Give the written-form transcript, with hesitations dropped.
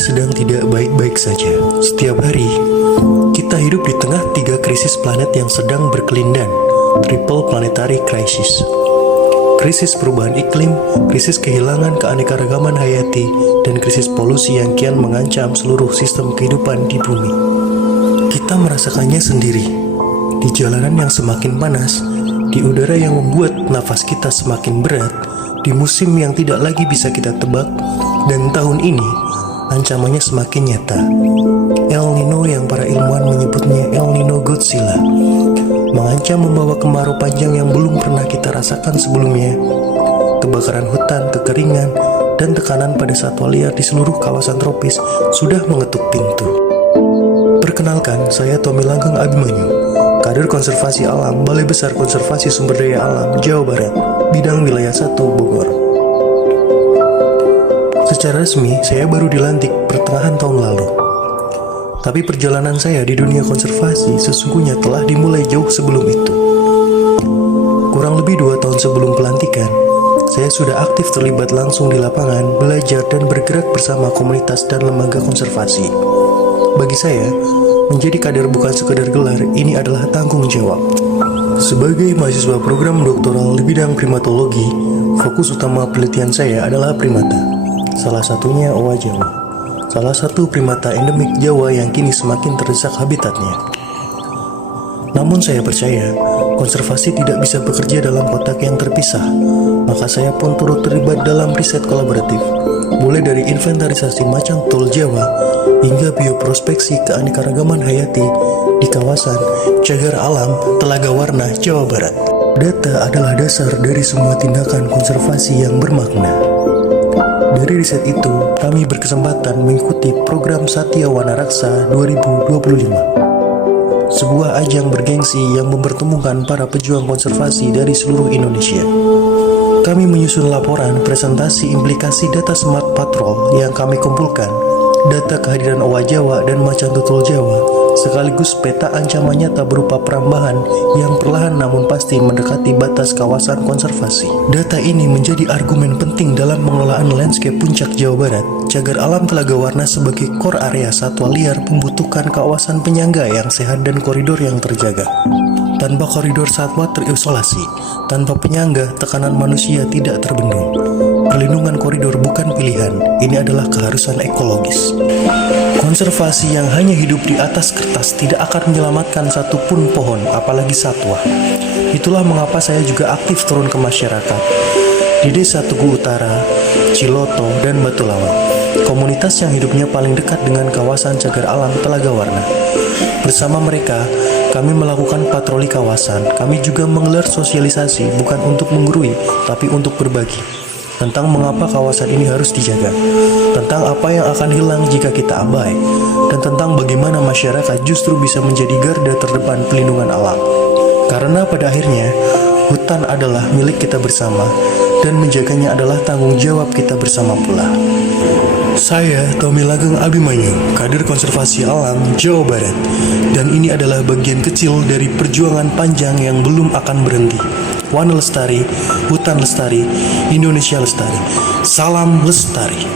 sedang tidak baik-baik saja. Setiap hari, kita hidup di tengah 3 krisis planet yang sedang berkelindan, triple planetary crisis. Krisis perubahan iklim, krisis kehilangan keanekaragaman hayati, dan krisis polusi yang kian mengancam seluruh sistem kehidupan di bumi. Kita merasakannya sendiri, di jalanan yang semakin panas, di udara yang membuat nafas kita semakin berat, di musim yang tidak lagi bisa kita tebak, dan tahun ini ancamannya semakin nyata. El Nino yang para ilmuwan menyebutnya El Nino Godzilla mengancam membawa kemarau panjang yang belum pernah kita rasakan sebelumnya. Kebakaran hutan, kekeringan, dan tekanan pada satwa liar di seluruh kawasan tropis sudah mengetuk pintu. Perkenalkan, saya Tommy Langgeng Abimanyu, Kader Konservasi Alam Balai Besar Konservasi Sumber Daya Alam Jawa Barat, bidang wilayah 1 Bogor. Secara resmi, saya baru dilantik pertengahan tahun lalu. Tapi perjalanan saya di dunia konservasi sesungguhnya telah dimulai jauh sebelum itu. Kurang lebih 2 tahun sebelum pelantikan, saya sudah aktif terlibat langsung di lapangan, belajar dan bergerak bersama komunitas dan lembaga konservasi. Bagi saya, menjadi kader bukan sekedar gelar, ini adalah tanggung jawab. Sebagai mahasiswa program doktoral di bidang primatologi, fokus utama penelitian saya adalah primata. Salah satunya owa Jawa, salah satu primata endemik Jawa yang kini semakin terdesak habitatnya. Namun saya percaya, konservasi tidak bisa bekerja dalam kotak yang terpisah, maka saya pun turut terlibat dalam riset kolaboratif, mulai dari inventarisasi macan tutul Jawa, hingga bioprospeksi keanekaragaman hayati di kawasan Cagar Alam Telaga Warna, Jawa Barat. Data adalah dasar dari semua tindakan konservasi yang bermakna. Dari riset itu, kami berkesempatan mengikuti program Satya Wanaraksa 2025. Sebuah ajang bergengsi yang mempertemukan para pejuang konservasi dari seluruh Indonesia. Kami menyusun laporan presentasi implikasi data Smart Patrol yang kami kumpulkan, data kehadiran owa Jawa dan macan tutul Jawa, sekaligus peta ancaman nyata berupa perambahan yang perlahan namun pasti mendekati batas kawasan konservasi. Data ini menjadi argumen penting dalam pengelolaan landscape puncak Jawa Barat. Cagar Alam Telaga Warna sebagai core area satwa liar membutuhkan kawasan penyangga yang sehat dan koridor yang terjaga. Tanpa koridor satwa terisolasi, tanpa penyangga tekanan manusia tidak terbendung. Perlindungan koridor bukan pilihan, ini adalah keharusan ekologis. Konservasi yang hanya hidup di atas kertas tidak akan menyelamatkan satupun pohon, apalagi satwa. Itulah mengapa saya juga aktif turun ke masyarakat. Di Desa Tugu Utara, Ciloto, dan Batu Lawang, komunitas yang hidupnya paling dekat dengan kawasan Cagar Alam Telaga Warna. Bersama mereka, kami melakukan patroli kawasan. Kami juga menggelar sosialisasi bukan untuk menggurui, tapi untuk berbagi tentang mengapa kawasan ini harus dijaga, tentang apa yang akan hilang jika kita abai, dan tentang bagaimana masyarakat justru bisa menjadi garda terdepan pelindungan alam. Karena pada akhirnya, hutan adalah milik kita bersama, dan menjaganya adalah tanggung jawab kita bersama pula. Saya Tommy Langgeng Abimanyu, Kader Konservasi Alam Jawa Barat, dan ini adalah bagian kecil dari perjuangan panjang yang belum akan berhenti. Wana lestari, hutan lestari, Indonesia lestari. Salam lestari.